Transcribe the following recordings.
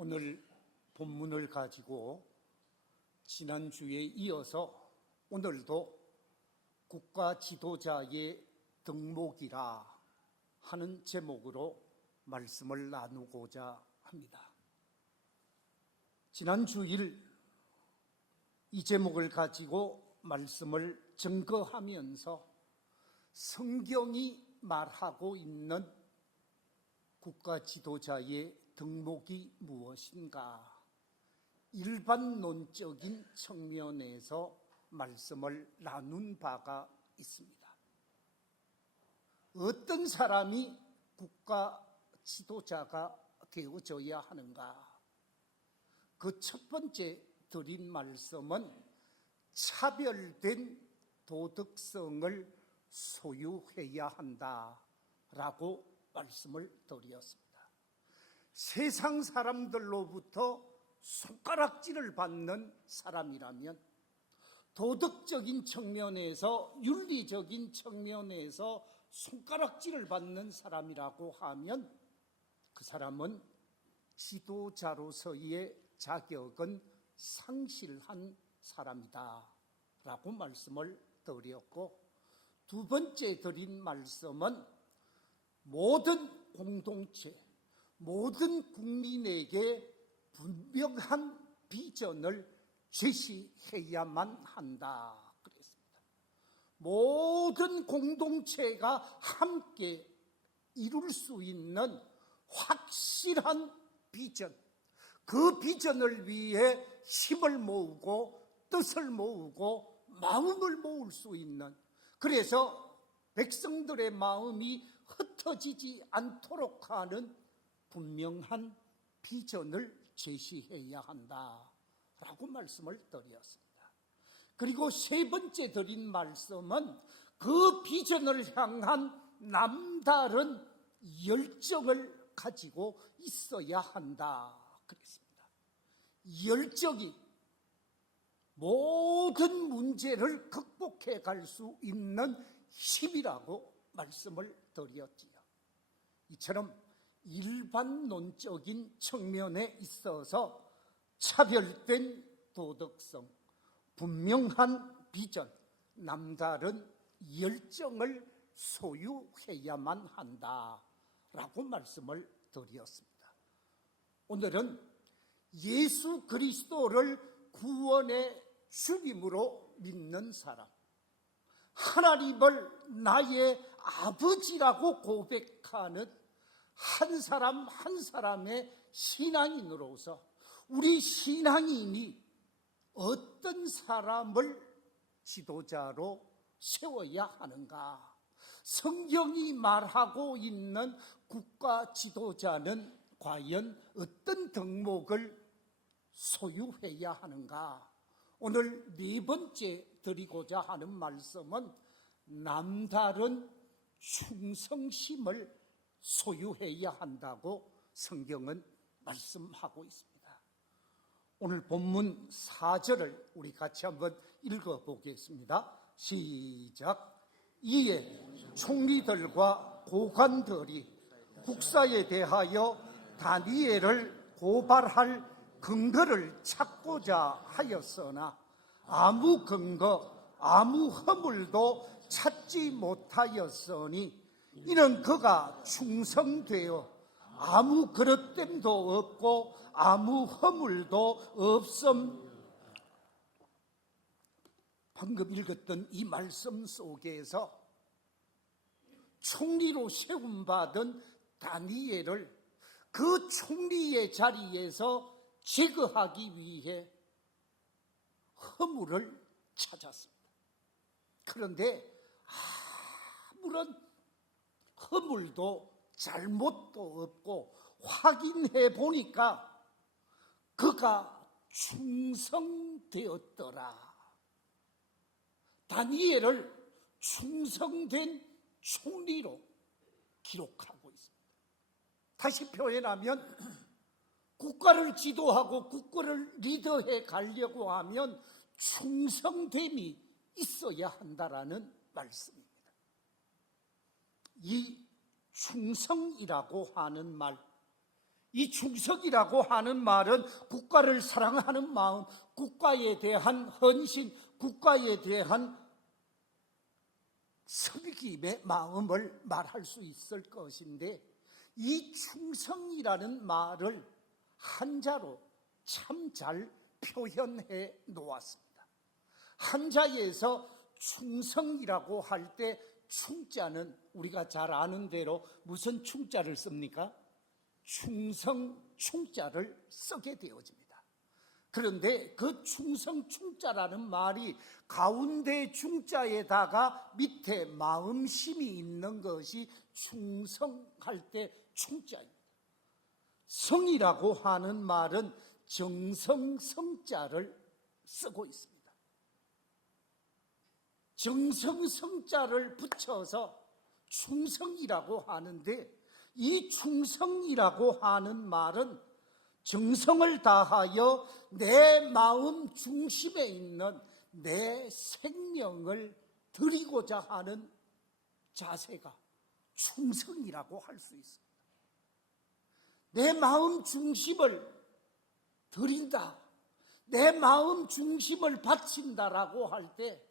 오늘 본문을 가지고 지난주에 이어서 오늘도 국가 지도자의 덕목이라 하는 제목으로 말씀을 나누고자 합니다. 지난 주일 이 제목을 가지고 말씀을 증거하면서 성경이 말하고 있는 국가 지도자의 덕목이 무엇인가? 일반론적인 측면에서 말씀을 나눈 바가 있습니다. 어떤 사람이 국가 지도자가 되어져야 하는가? 그 첫 번째 드린 말씀은 차별된 도덕성을 소유해야 한다라고 말씀을 드렸습니다. 세상 사람들로부터 손가락질을 받는 사람이라면, 도덕적인 측면에서, 윤리적인 측면에서 손가락질을 받는 사람이라고 하면 그 사람은 지도자로서의 자격은 상실한 사람이다 라고 말씀을 드렸고, 두 번째 드린 말씀은 모든 공동체, 모든 국민에게 분명한 비전을 제시해야만 한다 그랬습니다. 모든 공동체가 함께 이룰 수 있는 확실한 비전, 그 비전을 위해 힘을 모으고 뜻을 모으고 마음을 모을 수 있는, 그래서 백성들의 마음이 흩어지지 않도록 하는 분명한 비전을 제시해야 한다라고 말씀을 드렸습니다. 그리고 세 번째 드린 말씀은 그 비전을 향한 남다른 열정을 가지고 있어야 한다 그랬습니다. 열정이 모든 문제를 극복해 갈 수 있는 힘이라고 말씀을 드렸지요. 이처럼 일반론적인 측면에 있어서 차별된 도덕성, 분명한 비전, 남다른 열정을 소유해야만 한다라고 말씀을 드렸습니다. 오늘은 예수 그리스도를 구원의 주님으로 믿는 사람, 하나님을 나의 아버지라고 고백하는 한 사람 한 사람의 신앙인으로서 우리 신앙인이 어떤 사람을 지도자로 세워야 하는가? 성경이 말하고 있는 국가 지도자는 과연 어떤 덕목을 소유해야 하는가? 오늘 네 번째 드리고자 하는 말씀은 남다른 충성심을 소유해야 한다고 성경은 말씀하고 있습니다. 오늘 본문 4절을 우리 같이 한번 읽어보겠습니다. 시작. 이에 총리들과 고관들이 국사에 대하여 다니엘을 고발할 근거를 찾고자 하였으나 아무 근거, 아무 허물도 찾지 못하였으니 이는 그가 충성되어 아무 그릇됨도 없고 아무 허물도 없음. 방금 읽었던 이 말씀 속에서 총리로 세움받은 다니엘을 그 총리의 자리에서 제거하기 위해 허물을 찾았습니다. 그런데 아무런 허물도 잘못도 없고 확인해 보니까 그가 충성되었더라. 다니엘을 충성된 총리로 기록하고 있습니다. 다시 표현하면 국가를 지도하고 국가를 리더해 가려고 하면 충성됨이 있어야 한다라는 말씀입니다. 이 충성이라고 하는 말, 이 충성이라고 하는 말은 국가를 사랑하는 마음, 국가에 대한 헌신, 국가에 대한 섬김의 마음을 말할 수 있을 것인데, 이 충성이라는 말을 한자로 참 잘 표현해 놓았습니다. 한자에서 충성이라고 할 때 충자는 우리가 잘 아는 대로 무슨 충자를 씁니까? 충성 충자를 쓰게 되어집니다. 그런데 그 충성 충자라는 말이 가운데 중자에다가 밑에 마음심이 있는 것이 충성할 때 충자입니다. 성이라고 하는 말은 정성성자를 쓰고 있습니다. 정성성자를 붙여서 충성이라고 하는데, 이 충성이라고 하는 말은 정성을 다하여 내 마음 중심에 있는 내 생명을 드리고자 하는 자세가 충성이라고 할 수 있습니다. 내 마음 중심을 드린다, 내 마음 중심을 바친다라고 할 때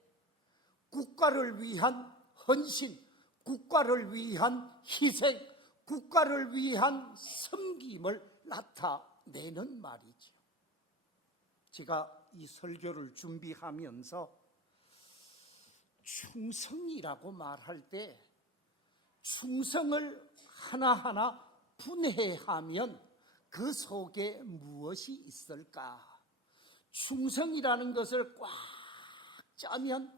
국가를 위한 헌신, 국가를 위한 희생, 국가를 위한 섬김을 나타내는 말이죠. 제가 이 설교를 준비하면서 충성이라고 말할 때 충성을 하나하나 분해하면 그 속에 무엇이 있을까? 충성이라는 것을 꽉 짜면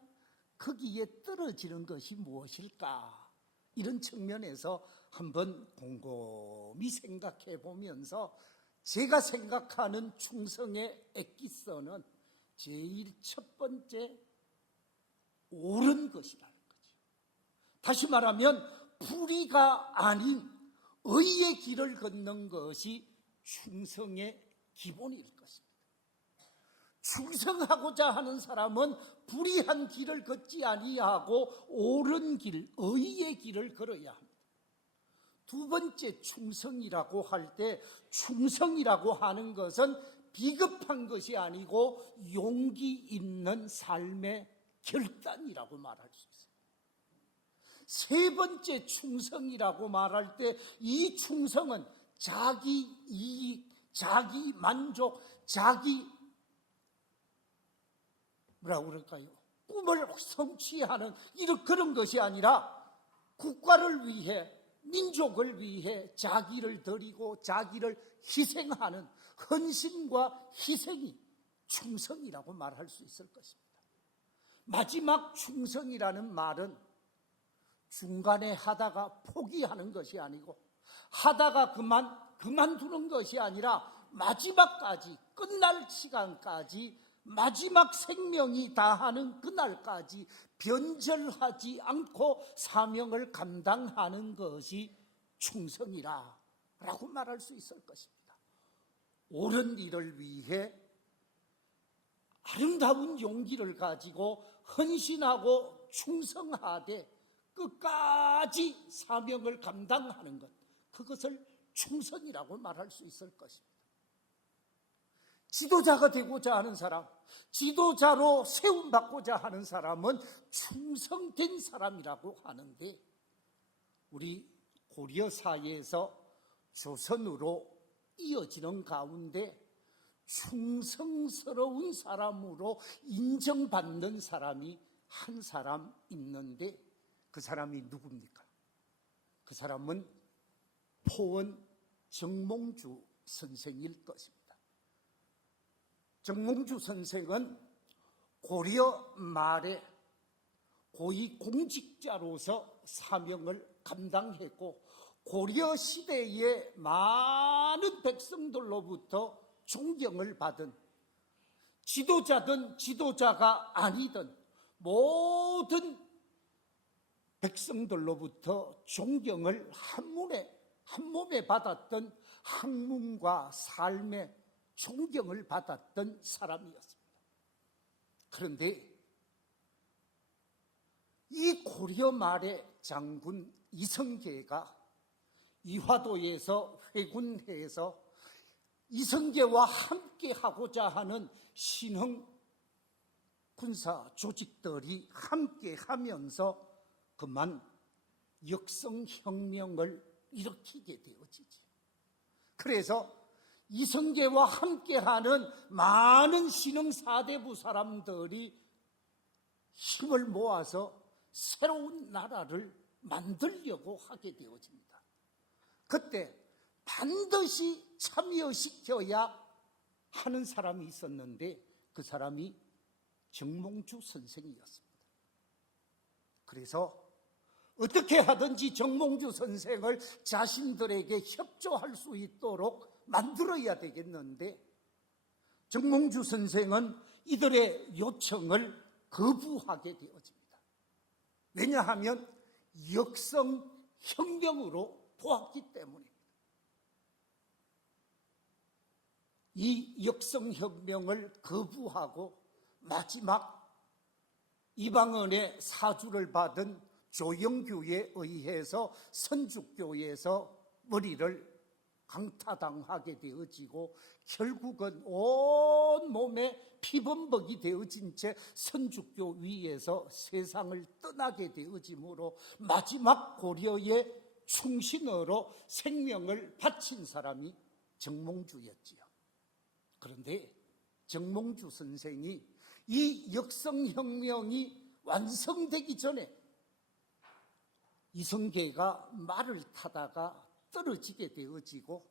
거기에 떨어지는 것이 무엇일까? 이런 측면에서 한번 곰곰이 생각해 보면서 제가 생각하는 충성의 엑기스는 제일 첫 번째 옳은 것이라는 거죠. 다시 말하면 불의가 아닌 의의 길을 걷는 것이 충성의 기본일 것입니다. 충성하고자 하는 사람은 불의한 길을 걷지 아니하고 옳은 길, 의의 길을 걸어야 합니다. 두 번째 충성이라고 할 때, 충성이라고 하는 것은 비겁한 것이 아니고 용기 있는 삶의 결단이라고 말할 수 있습니다. 세 번째 충성이라고 말할 때, 이 충성은 자기 이익, 자기 만족, 자기 뭐라고 그럴까요? 꿈을 성취하는 이런 그런 것이 아니라 국가를 위해, 민족을 위해 자기를 드리고 자기를 희생하는 헌신과 희생이 충성이라고 말할 수 있을 것입니다. 마지막 충성이라는 말은 중간에 하다가 포기하는 것이 아니고, 하다가 그만두는 것이 아니라 마지막까지, 끝날 시간까지, 마지막 생명이 다하는 그날까지 변절하지 않고 사명을 감당하는 것이 충성이라고 말할 수 있을 것입니다. 옳은 일을 위해 아름다운 용기를 가지고 헌신하고 충성하되 끝까지 사명을 감당하는 것, 그것을 충성이라고 말할 수 있을 것입니다. 지도자가 되고자 하는 사람, 지도자로 세움받고자 하는 사람은 충성된 사람이라고 하는데, 우리 고려사회에서 조선으로 이어지는 가운데 충성스러운 사람으로 인정받는 사람이 한 사람 있는데, 그 사람이 누굽니까? 그 사람은 포원 정몽주 선생일 것입니다. 정몽주 선생은 고려 말에 고위 공직자로서 사명을 감당했고, 고려 시대의 많은 백성들로부터 존경을 받은, 지도자든 지도자가 아니든 모든 백성들로부터 존경을 한 몸에 받았던, 학문과 삶의 존경을 받았던 사람이었습니다. 그런데 이 고려 말의 장군 이성계가 이화도에서 회군회에서 이성계와 함께하고자 하는 신흥 군사 조직들이 함께하면서 그만 역성혁명을 일으키게 되어지지. 그래서 이성계와 함께하는 많은 신흥 사대부 사람들이 힘을 모아서 새로운 나라를 만들려고 하게 되어집니다. 그때 반드시 참여시켜야 하는 사람이 있었는데 그 사람이 정몽주 선생이었습니다. 그래서 어떻게 하든지 정몽주 선생을 자신들에게 협조할 수 있도록 만들어야 되겠는데 정몽주 선생은 이들의 요청을 거부하게 되어집니다. 왜냐하면 역성혁명으로 보았기 때문입니다. 이 역성혁명을 거부하고 마지막 이방원의 사주를 받은 조영규에 의해서 선주교에서 머리를 강타당하게 되어지고 결국은 온몸에 피범벅이 되어진 채 선주교 위에서 세상을 떠나게 되어지므로 마지막 고려의 충신으로 생명을 바친 사람이 정몽주였지요. 그런데 정몽주 선생이 이 역성혁명이 완성되기 전에 이성계가 말을 타다가 떨어지게 되어지고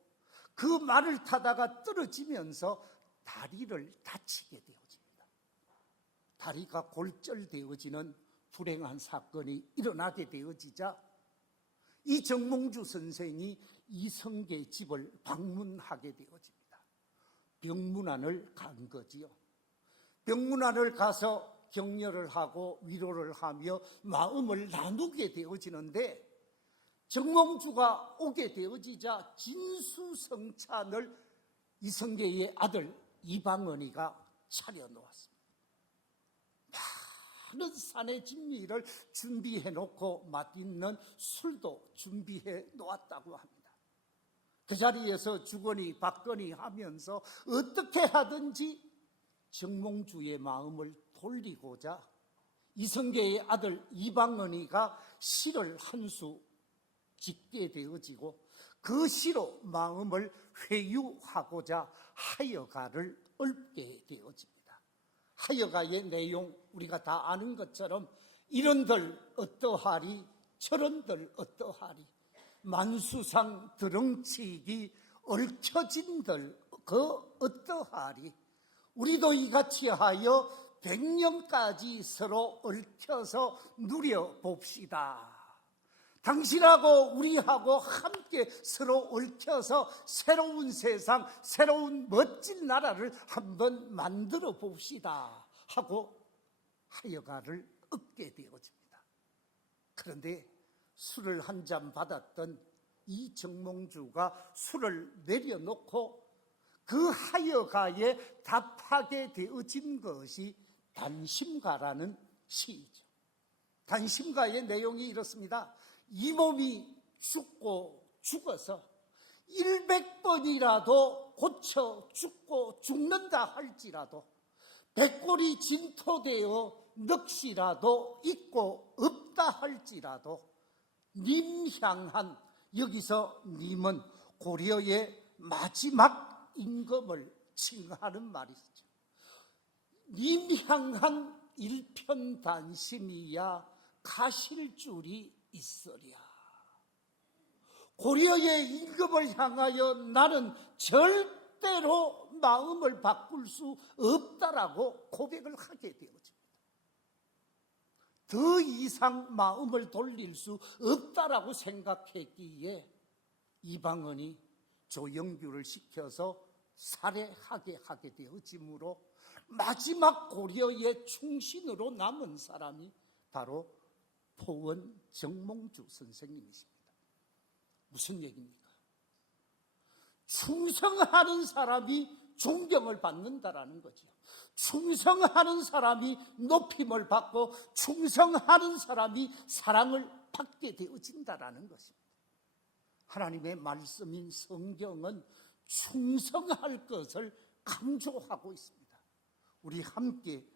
그 말을 타다가 떨어지면서 다리를 다치게 되어집니다. 다리가 골절되어지는 불행한 사건이 일어나게 되어지자 이 정몽주 선생이 이성계 집을 방문하게 되어집니다. 병문안을 간 거지요. 병문안을 가서 격려를 하고 위로를 하며 마음을 나누게 되어지는데 정몽주가 오게 되어지자 진수성찬을 이성계의 아들 이방원이가 차려놓았습니다. 많은 산의 진미를 준비해놓고 맛있는 술도 준비해 놓았다고 합니다. 그 자리에서 주거니 받거니 하면서 어떻게 하든지 정몽주의 마음을 돌리고자 이성계의 아들 이방원이가 시를 한 수 짓게 되어지고 그 시로 마음을 회유하고자 하여가를 읊게 되어집니다. 하여가의 내용 우리가 다 아는 것처럼 이런들 어떠하리 저런들 어떠하리 만수상 드렁치기 얽혀진들 그 어떠하리 우리도 이같이 하여 100년까지 서로 얽혀서 누려봅시다. 당신하고 우리하고 함께 서로 얽혀서 새로운 세상, 새로운 멋진 나라를 한번 만들어 봅시다 하고 하여가를 읊게 되어집니다. 그런데 술을 한 잔 받았던 이 정몽주가 술을 내려놓고 그 하여가에 답하게 되어진 것이 단심가라는 시이죠. 단심가의 내용이 이렇습니다. 이 몸이 죽고 죽어서 100번이라도 고쳐 죽고 죽는다 할지라도 백골이 진토되어 넋이라도 있고 없다 할지라도 님 향한 여기서 님은 고려의 마지막 임금을 칭하는 말이죠. 님 향한 일편단심이야 가실 줄이 있으랴. 고려의 임금을 향하여 나는 절대로 마음을 바꿀 수 없다라고 고백을 하게 되어집니다. 더 이상 마음을 돌릴 수 없다라고 생각했기에 이방원이 조영규를 시켜서 살해하게 하게 되어지므로 마지막 고려의 충신으로 남은 사람이 바로 포원 정몽주 선생님이십니다. 무슨 얘기입니까? 충성하는 사람이 존경을 받는다라는 거죠. 충성하는 사람이 높임을 받고 충성하는 사람이 사랑을 받게 되어진다라는 것입니다. 하나님의 말씀인 성경은 충성할 것을 강조하고 있습니다. 우리 함께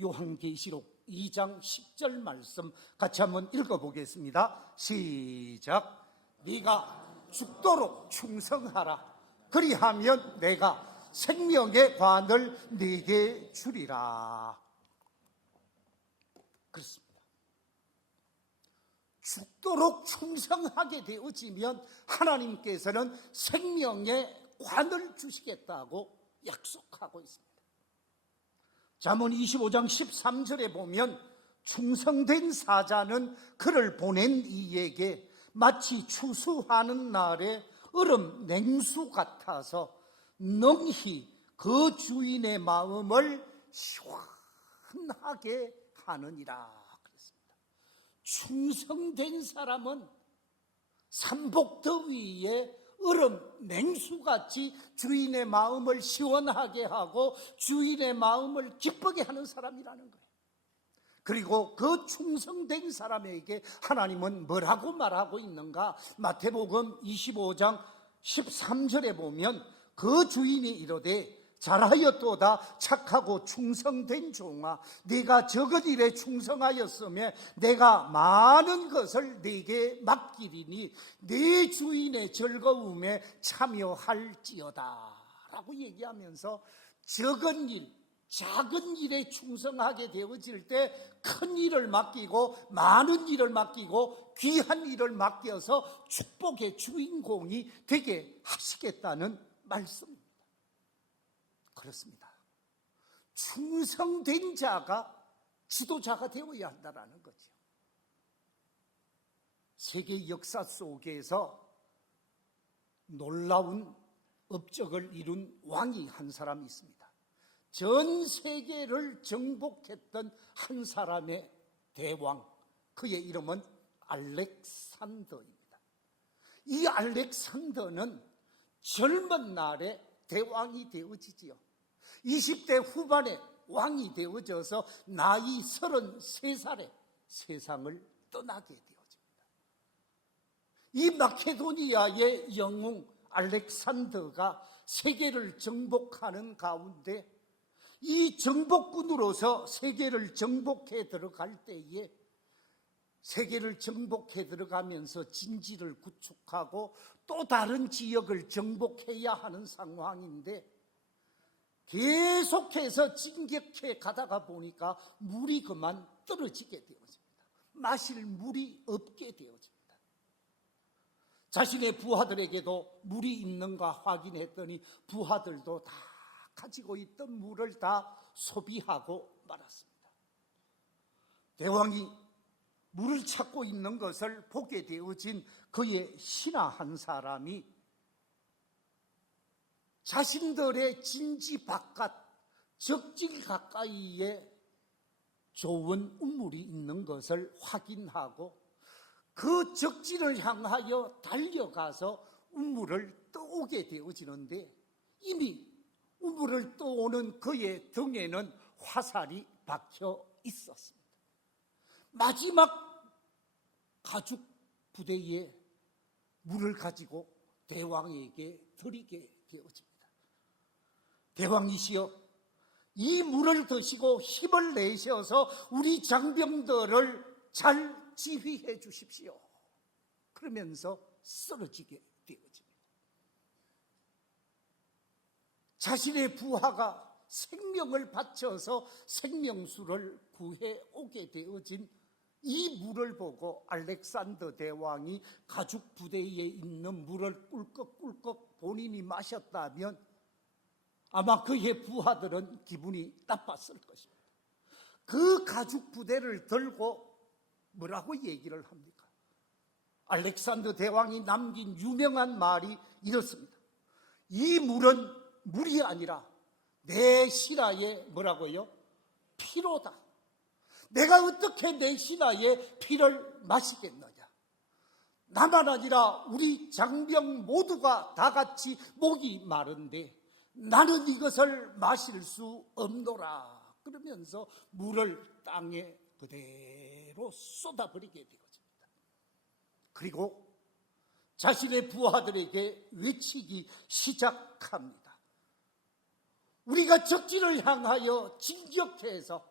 요한계시록 2장 10절 말씀 같이 한번 읽어보겠습니다. 시작. 네가 죽도록 충성하라. 그리하면 내가 생명의 관을 네게 주리라. 그렇습니다. 죽도록 충성하게 되어지면 하나님께서는 생명의 관을 주시겠다고 약속하고 있습니다. 잠언 25장 13절에 보면 충성된 사자는 그를 보낸 이에게 마치 추수하는 날에 얼음 냉수 같아서 능히 그 주인의 마음을 시원하게 하느니라. 그랬습니다. 충성된 사람은 삼복더위에 얼음 냉수같이 주인의 마음을 시원하게 하고 주인의 마음을 기쁘게 하는 사람이라는 거예요. 그리고 그 충성된 사람에게 하나님은 뭐라고 말하고 있는가? 마태복음 25장 13절에 보면 그 주인이 이르되 잘하였도다 착하고 충성된 종아, 네가 적은 일에 충성하였으며 내가 많은 것을 네게 맡기리니 네 주인의 즐거움에 참여할지어다 라고 얘기하면서 적은 일, 작은 일에 충성하게 되어질 때 큰 일을 맡기고 많은 일을 맡기고 귀한 일을 맡겨서 축복의 주인공이 되게 하시겠다는 말씀입니다. 그렇습니다. 충성된 자가 지도자가 되어야 한다는 거죠. 세계 역사 속에서 놀라운 업적을 이룬 왕이 한 사람이 있습니다. 전 세계를 정복했던 한 사람의 대왕, 그의 이름은 알렉산더입니다. 이 알렉산더는 젊은 날에 대왕이 되어지지요. 20대 후반에 왕이 되어져서 나이 33살에 세상을 떠나게 되어집니다. 이 마케도니아의 영웅 알렉산더가 세계를 정복하는 가운데 이 정복군으로서 세계를 정복해 들어갈 때에 세계를 정복해 들어가면서 진지를 구축하고 또 다른 지역을 정복해야 하는 상황인데 계속해서 진격해 가다가 보니까 물이 그만 떨어지게 되어집니다. 마실 물이 없게 되어집니다. 자신의 부하들에게도 물이 있는가 확인했더니 부하들도 다 가지고 있던 물을 다 소비하고 말았습니다. 대왕이 물을 찾고 있는 것을 보게 되어진 그의 신하 한 사람이 자신들의 진지 바깥 적질 가까이에 좋은 우물이 있는 것을 확인하고 그 적지를 향하여 달려가서 우물을 떠오게 되어지는데 이미 우물을 떠오는 그의 등에는 화살이 박혀 있었습니다. 마지막 가죽 부대에 물을 가지고 대왕에게 드리게 되어집니다. 대왕이시여, 이 물을 드시고 힘을 내셔서 우리 장병들을 잘 지휘해 주십시오. 그러면서 쓰러지게 되어집니다. 자신의 부하가 생명을 바쳐서 생명수를 구해 오게 되어진 이 물을 보고 알렉산더 대왕이 가죽 부대에 있는 물을 꿀꺽꿀꺽 본인이 마셨다면 아마 그의 부하들은 기분이 나빴을 것입니다. 그 가죽 부대를 들고 뭐라고 얘기를 합니까? 알렉산더 대왕이 남긴 유명한 말이 이렇습니다. 이 물은 물이 아니라 내 신하의 뭐라고요? 피로다. 내가 어떻게 내 신하의 피를 마시겠느냐? 나만 아니라 우리 장병 모두가 다 같이 목이 마른데 나는 이것을 마실 수 없노라. 그러면서 물을 땅에 그대로 쏟아버리게 되어집니다. 그리고 자신의 부하들에게 외치기 시작합니다. 우리가 적진을 향하여 진격해서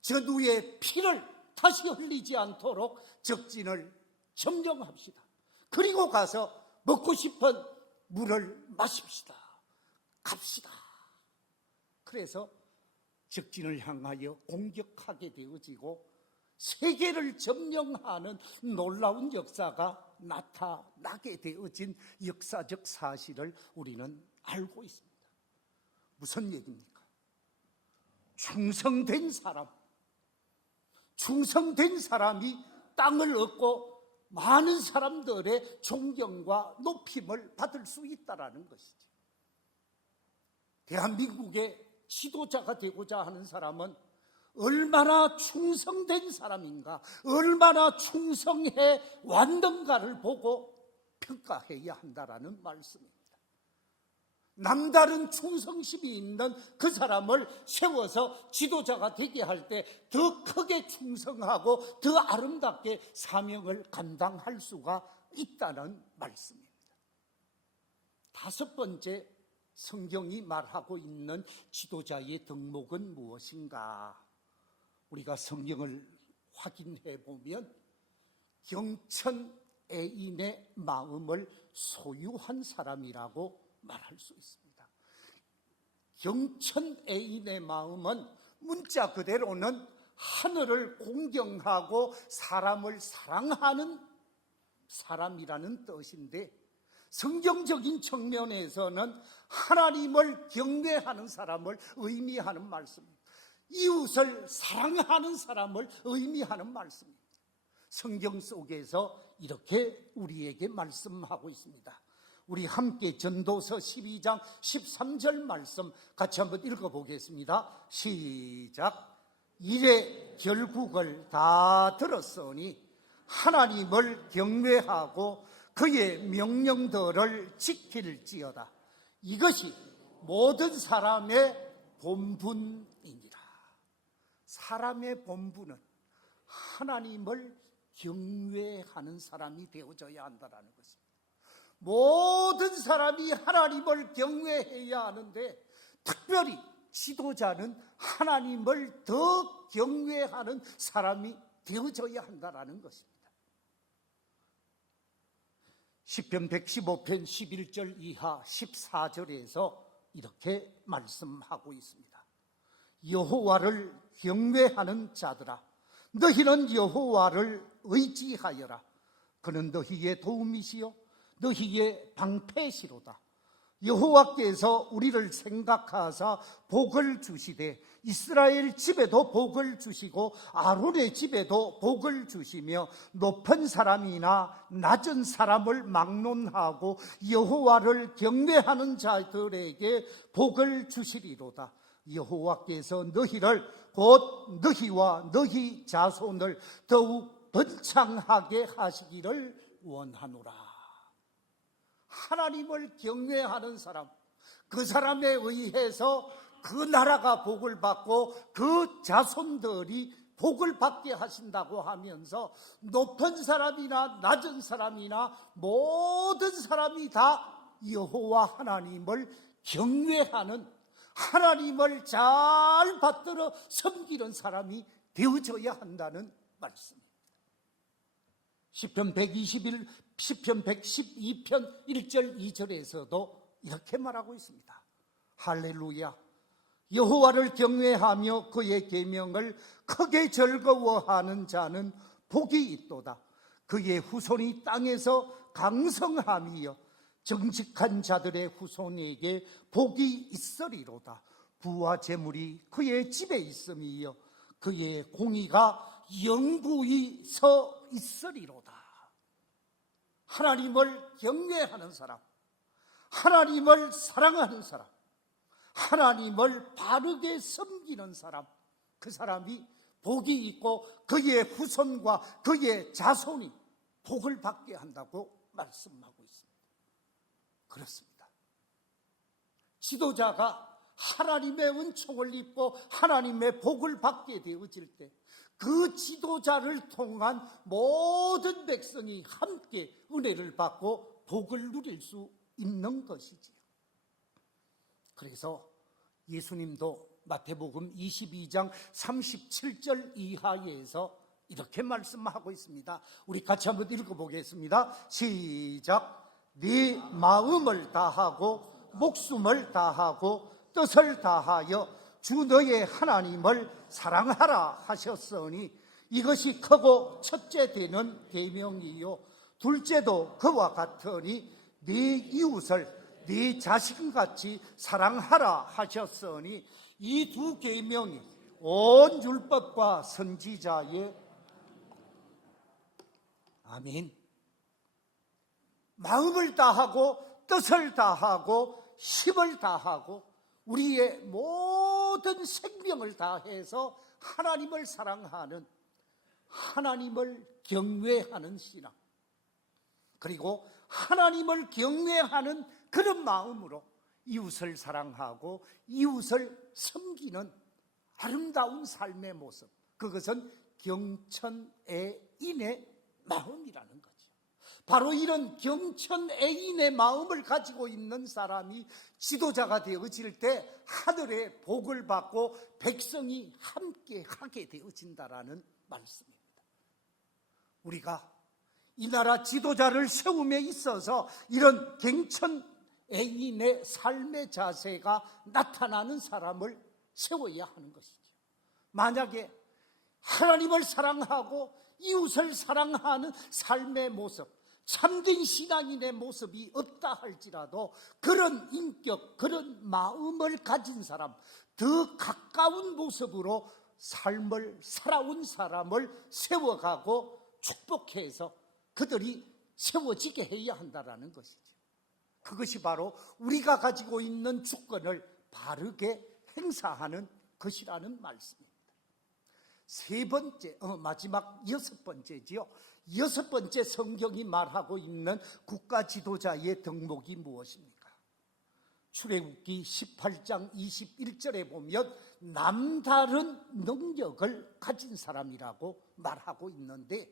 전우의 피를 다시 흘리지 않도록 적진을 점령합시다. 그리고 가서 먹고 싶은 물을 마십시다. 갑시다. 그래서 적진을 향하여 공격하게 되어지고 세계를 점령하는 놀라운 역사가 나타나게 되어진 역사적 사실을 우리는 알고 있습니다. 무슨 얘기입니까? 충성된 사람이 땅을 얻고 많은 사람들의 존경과 높임을 받을 수 있다는 것이지. 대한민국의 지도자가 되고자 하는 사람은 얼마나 충성된 사람인가, 얼마나 충성해 왔는가를 보고 평가해야 한다는 말씀입니다. 남다른 충성심이 있는 그 사람을 세워서 지도자가 되게 할 때 더 크게 충성하고 더 아름답게 사명을 감당할 수가 있다는 말씀입니다. 다섯 번째, 성경이 말하고 있는 지도자의 덕목은 무엇인가? 우리가 성경을 확인해 보면 경천애인의 마음을 소유한 사람이라고 말할 수 있습니다. 경천애인의 마음은 문자 그대로는 하늘을 공경하고 사람을 사랑하는 사람이라는 뜻인데, 성경적인 측면에서는 하나님을 경외하는 사람을 의미하는 말씀입니다. 이웃을 사랑하는 사람을 의미하는 말씀입니다. 성경 속에서 이렇게 우리에게 말씀하고 있습니다. 우리 함께 전도서 12장 13절 말씀 같이 한번 읽어보겠습니다. 시작. 일의 결국을 다 들었으니 하나님을 경외하고 그의 명령들을 지킬지어다. 이것이 모든 사람의 본분이니라. 사람의 본분은 하나님을 경외하는 사람이 되어져야 한다는 것입니다. 모든 사람이 하나님을 경외해야 하는데, 특별히 지도자는 하나님을 더 경외하는 사람이 되어져야 한다는 것입니다. 시편 115편 11절 이하 14절에서 이렇게 말씀하고 있습니다. 여호와를 경외하는 자들아, 너희는 여호와를 의지하여라. 그는 너희의 도움이시요 너희의 방패시로다. 여호와께서 우리를 생각하사 복을 주시되 이스라엘 집에도 복을 주시고 아론의 집에도 복을 주시며 높은 사람이나 낮은 사람을 막론하고 여호와를 경외하는 자들에게 복을 주시리로다. 여호와께서 너희를 곧 너희와 너희 자손을 더욱 번창하게 하시기를 원하노라. 하나님을 경외하는 사람, 그 사람에 의해서 그 나라가 복을 받고 그 자손들이 복을 받게 하신다고 하면서 높은 사람이나 낮은 사람이나 모든 사람이 다 여호와 하나님을 경외하는, 하나님을 잘 받들어 섬기는 사람이 되어져야 한다는 말씀입니다. 시편 112편 1절 2절에서도 이렇게 말하고 있습니다. 할렐루야. 여호와를 경외하며 그의 계명을 크게 즐거워하는 자는 복이 있도다. 그의 후손이 땅에서 강성함이여 정직한 자들의 후손에게 복이 있으리로다. 부와 재물이 그의 집에 있음이여 그의 공의가 영구히 서 있으리로다. 하나님을 경외하는 사람, 하나님을 사랑하는 사람, 하나님을 바르게 섬기는 사람, 그 사람이 복이 있고 그의 후손과 그의 자손이 복을 받게 한다고 말씀하고 있습니다. 그렇습니다. 지도자가 하나님의 은총을 입고 하나님의 복을 받게 되어질 때 그 지도자를 통한 모든 백성이 함께 은혜를 받고 복을 누릴 수 있는 것이지요. 그래서 예수님도 마태복음 22장 37절 이하에서 이렇게 말씀하고 있습니다. 우리 같이 한번 읽어보겠습니다. 시작. 네 마음을 다하고 목숨을 다하고 뜻을 다하여 주 너의 하나님을 사랑하라 하셨으니 이것이 크고 첫째 되는 계명이요 둘째도 그와 같으니 네 이웃을 네 자신같이 사랑하라 하셨으니 이 두 계명이 온 율법과 선지자의 아멘. 마음을 다하고 뜻을 다하고 힘을 다하고 우리의 모든 생명을 다해서 하나님을 사랑하는, 하나님을 경외하는 신앙, 그리고 하나님을 경외하는 그런 마음으로 이웃을 사랑하고 이웃을 섬기는 아름다운 삶의 모습, 그것은 경천애인의 마음이라는 거죠. 바로 이런 경천애인의 마음을 가지고 있는 사람이 지도자가 되어질 때 하늘의 복을 받고 백성이 함께 하게 되어진다라는 말씀입니다. 우리가 이 나라 지도자를 세움에 있어서 이런 경천애인의 삶의 자세가 나타나는 사람을 세워야 하는 것이죠. 만약에 하나님을 사랑하고 이웃을 사랑하는 삶의 모습, 참된 신앙인의 모습이 없다 할지라도 그런 인격, 그런 마음을 가진 사람, 더 가까운 모습으로 삶을 살아온 사람을 세워가고 축복해서 그들이 세워지게 해야 한다는 것이죠. 그것이 바로 우리가 가지고 있는 주권을 바르게 행사하는 것이라는 말씀입니다. 세 번째, 마지막 여섯 번째지요. 여섯 번째 성경이 말하고 있는 국가 지도자의 덕목이 무엇입니까? 출애굽기 18장 21절에 보면 남다른 능력을 가진 사람이라고 말하고 있는데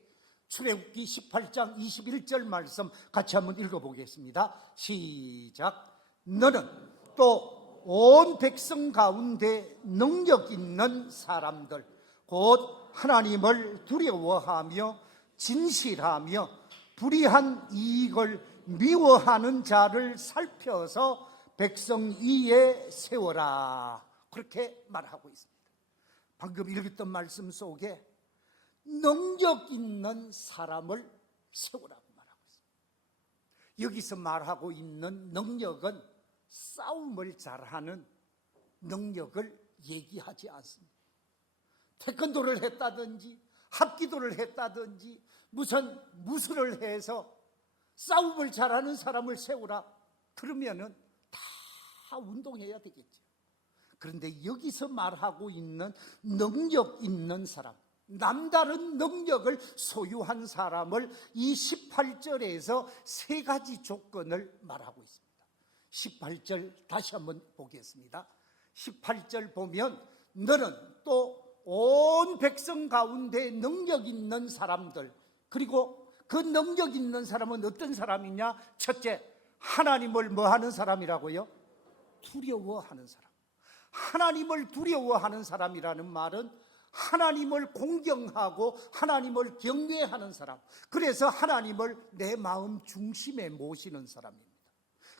출애굽기 18장 21절 말씀 같이 한번 읽어보겠습니다. 시작. 너는 또 온 백성 가운데 능력 있는 사람들 곧 하나님을 두려워하며 진실하며 불의한 이익을 미워하는 자를 살펴서 백성 위에 세워라. 그렇게 말하고 있습니다. 방금 읽었던 말씀 속에 능력 있는 사람을 세우라고 말하고 있습니다. 여기서 말하고 있는 능력은 싸움을 잘하는 능력을 얘기하지 않습니다. 태권도를 했다든지 합기도를 했다든지 무슨 무술을 해서 싸움을 잘하는 사람을 세우라 그러면은 다 운동해야 되겠죠. 그런데 여기서 말하고 있는 능력 있는 사람, 남다른 능력을 소유한 사람을 이 18절에서 세 가지 조건을 말하고 있습니다. 18절 다시 한번 보겠습니다. 18절 보면 너는 또 온 백성 가운데 능력 있는 사람들, 그리고 그 능력 있는 사람은 어떤 사람이냐? 첫째, 하나님을 뭐 하는 사람이라고요? 두려워하는 사람. 하나님을 두려워하는 사람이라는 말은 하나님을 공경하고 하나님을 경외하는 사람, 그래서 하나님을 내 마음 중심에 모시는 사람입니다.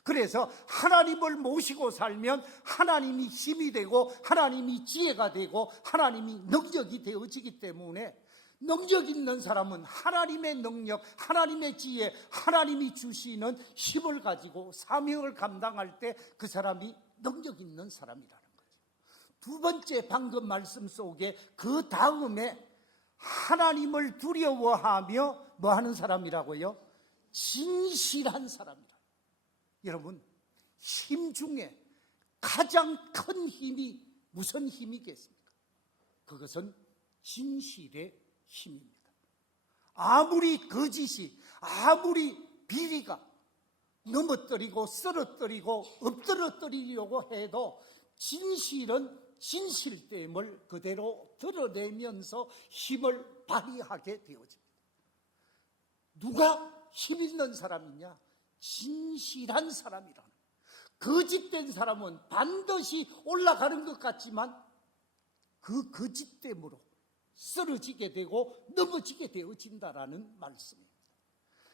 그래서 하나님을 모시고 살면 하나님이 힘이 되고 하나님이 지혜가 되고 하나님이 능력이 되어지기 때문에 능력 있는 사람은 하나님의 능력, 하나님의 지혜, 하나님이 주시는 힘을 가지고 사명을 감당할 때 그 사람이 능력 있는 사람이라는 거죠. 두 번째, 방금 말씀 속에 그 다음에 하나님을 두려워하며 뭐 하는 사람이라고요? 진실한 사람이라. 여러분, 힘 중에 가장 큰 힘이 무슨 힘이겠습니까? 그것은 진실의 힘입니다. 아무리 거짓이, 아무리 비리가 넘어뜨리고 쓰러뜨리고 엎드러뜨리려고 해도 진실은 진실됨을 그대로 드러내면서 힘을 발휘하게 되어집니다. 누가 힘 있는 사람이냐? 진실한 사람이라는. 거짓된 사람은 반드시 올라가는 것 같지만 그 거짓됨으로 쓰러지게 되고 넘어지게 되어진다라는 말씀입니다.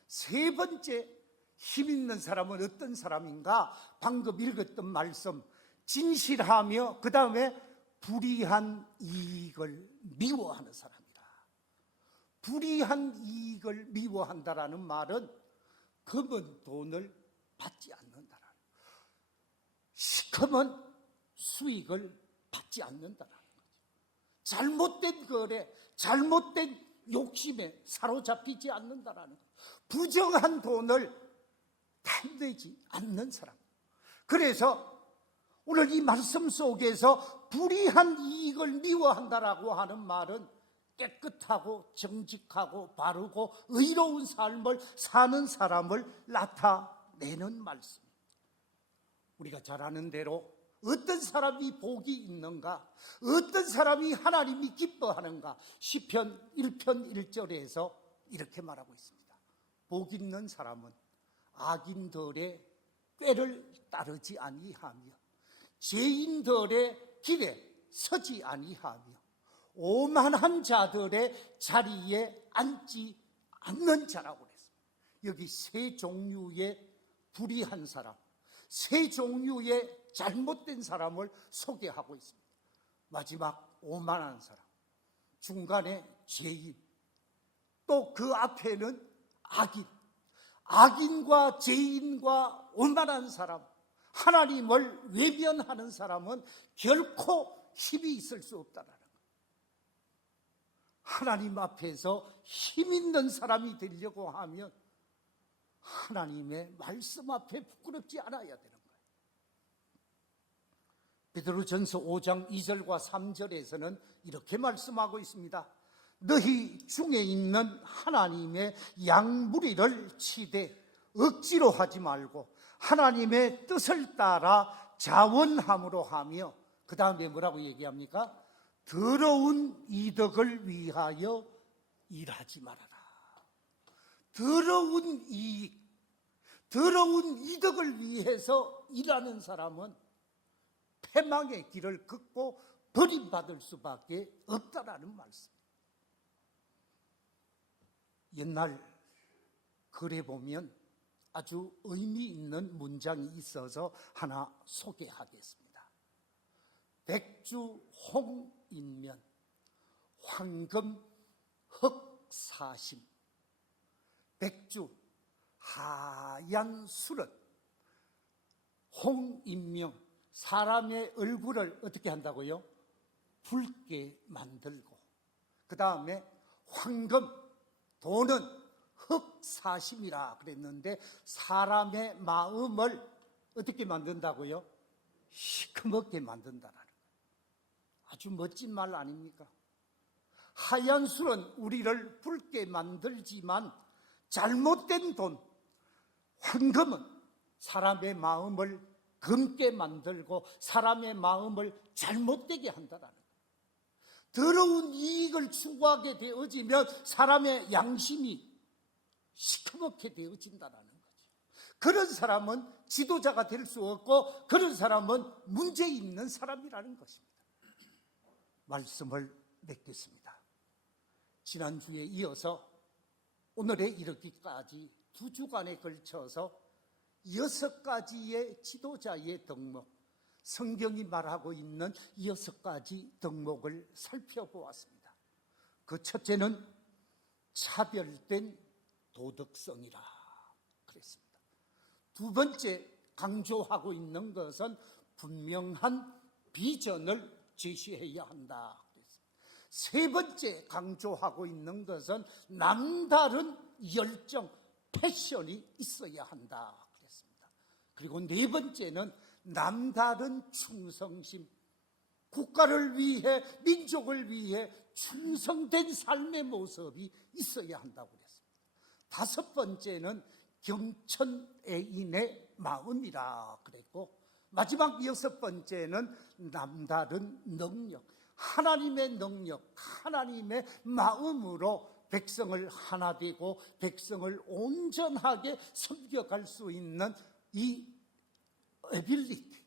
세 번째, 힘 있는 사람은 어떤 사람인가? 방금 읽었던 말씀, 진실하며 그 다음에 불의한 이익을 미워하는 사람이다. 불의한 이익을 미워한다라는 말은 검은 돈을 받지 않는다라는, 시커먼 수익을 받지 않는다라는 거죠. 잘못된 거래, 잘못된 욕심에 사로잡히지 않는다라는 거죠. 부정한 돈을 탐내지 않는 사람. 그래서 오늘 이 말씀 속에서 불의한 이익을 미워한다라고 하는 말은 깨끗하고 정직하고 바르고 의로운 삶을 사는 사람을 나타내는 말씀입니다. 우리가 잘 아는 대로 어떤 사람이 복이 있는가, 어떤 사람이 하나님이 기뻐하는가, 시편 1편 1절에서 이렇게 말하고 있습니다. 복 있는 사람은 악인들의 꾀를 따르지 아니하며 죄인들의 길에 서지 아니하며 오만한 자들의 자리에 앉지 않는 자라고 그랬습니다. 여기 세 종류의 불의한 사람, 세 종류의 잘못된 사람을 소개하고 있습니다. 마지막 오만한 사람, 중간에 죄인, 또 그 앞에는 악인. 악인과 죄인과 오만한 사람, 하나님을 외면하는 사람은 결코 힘이 있을 수 없다라는 거예요. 하나님 앞에서 힘 있는 사람이 되려고 하면 하나님의 말씀 앞에 부끄럽지 않아야 되는 거예요. 베드로전서 5장 2절과 3절에서는 이렇게 말씀하고 있습니다. 너희 중에 있는 하나님의 양무리를 치되 억지로 하지 말고 하나님의 뜻을 따라 자원함으로 하며, 그 다음에 뭐라고 얘기합니까? 더러운 이득을 위하여 일하지 말아라. 더러운 이익, 더러운 이득을 위해서 일하는 사람은 패망의 길을 걷고 버림받을 수밖에 없다라는 말씀. 옛날 글에 보면 아주 의미 있는 문장이 있어서 하나 소개하겠습니다. 백주 홍인면 황금 흑사심. 백주 하얀 술은 홍인명 사람의 얼굴을 어떻게 한다고요? 붉게 만들고, 그 다음에 황금 돈은 흑사심이라 그랬는데 사람의 마음을 어떻게 만든다고요? 시커멓게 만든다라는 거예요. 아주 멋진 말 아닙니까? 하얀 술은 우리를 붉게 만들지만 잘못된 돈, 황금은 사람의 마음을 검게 만들고 사람의 마음을 잘못되게 한다라는 거예요. 더러운 이익을 추구하게 되어지면 사람의 양심이 시커멓게 되어진다는 거죠. 그런 사람은 지도자가 될 수 없고 그런 사람은 문제 있는 사람이라는 것입니다. 말씀을 맺겠습니다. 지난주에 이어서 오늘에 이르기까지 2주간에 걸쳐서 6가지의 지도자의 덕목, 성경이 말하고 있는 6가지 덕목을 살펴보았습니다. 그 첫째는 차별된 도덕성이라 그랬습니다. 두 번째 강조하고 있는 것은 분명한 비전을 제시해야 한다 그랬습니다. 세 번째 강조하고 있는 것은 남다른 열정, 패션이 있어야 한다 그랬습니다. 그리고 네 번째는 남다른 충성심, 국가를 위해, 민족을 위해 충성된 삶의 모습이 있어야 한다고 그랬습니다. 다섯 번째는 경천애인의 마음이라 그랬고, 마지막 6번째는 남다른 능력. 하나님의 능력, 하나님의 마음으로 백성을 하나 되고 백성을 온전하게 섬겨갈 수 있는 이 에빌리티,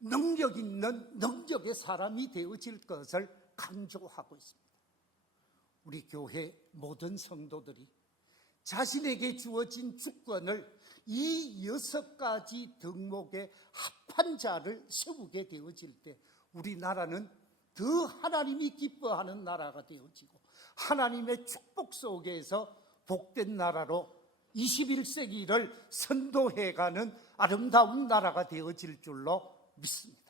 능력 있는 능력의 사람이 되어질 것을 강조하고 있습니다. 우리 교회 모든 성도들이 자신에게 주어진 주권을 이 6가지 덕목에 합한 자를 세우게 되어질 때 우리나라는 더 하나님이 기뻐하는 나라가 되어지고 하나님의 축복 속에서 복된 나라로 21세기를 선도해가는 아름다운 나라가 되어질 줄로 믿습니다.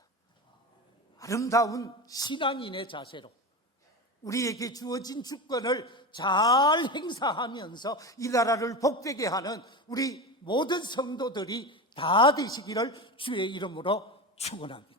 아름다운 신앙인의 자세로 우리에게 주어진 주권을 잘 행사하면서 이 나라를 복되게 하는 우리 모든 성도들이 다 되시기를 주의 이름으로 축원합니다.